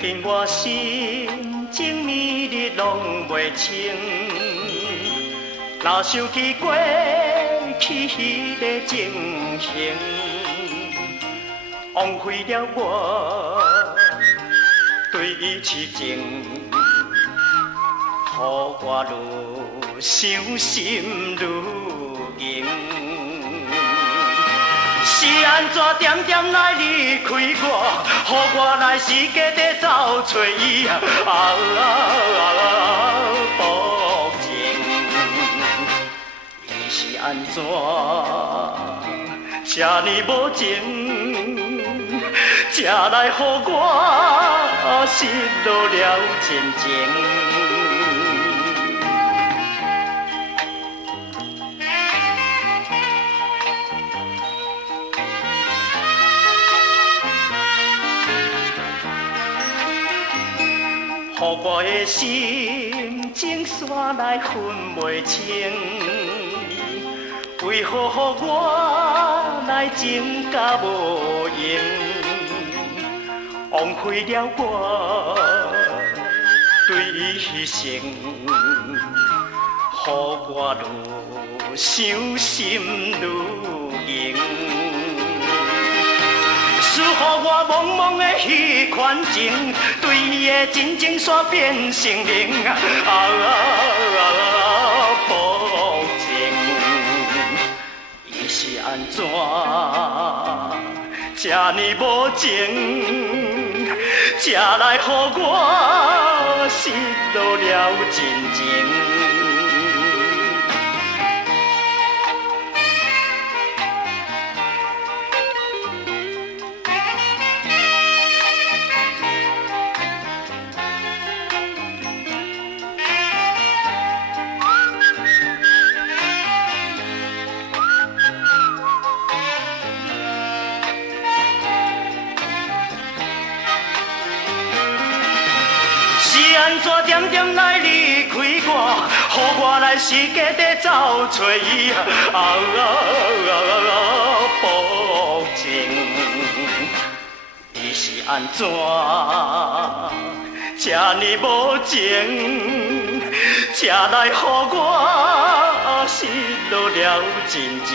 紧我心情绵日拢袂清。若想起过去迄个情形，枉费了我对伊痴情，予我愈伤心愈硬。是安怎点点来离开我，予我来时加地走找伊薄情。伊是安怎这呢无情，才来予我失落了真情。予我的心情煞来分袂清，为何予我来情甲无用，枉费了我对伊牺牲，予我愈伤心愈硬。使予我茫茫的迄款情，对伊的真情煞变成零薄情。伊是安怎这呢无情，才来予我失落了真情。安怎点点来离开我，予我来时加地走找伊薄情。伊是安怎这呢无情，才来予我失落了真情。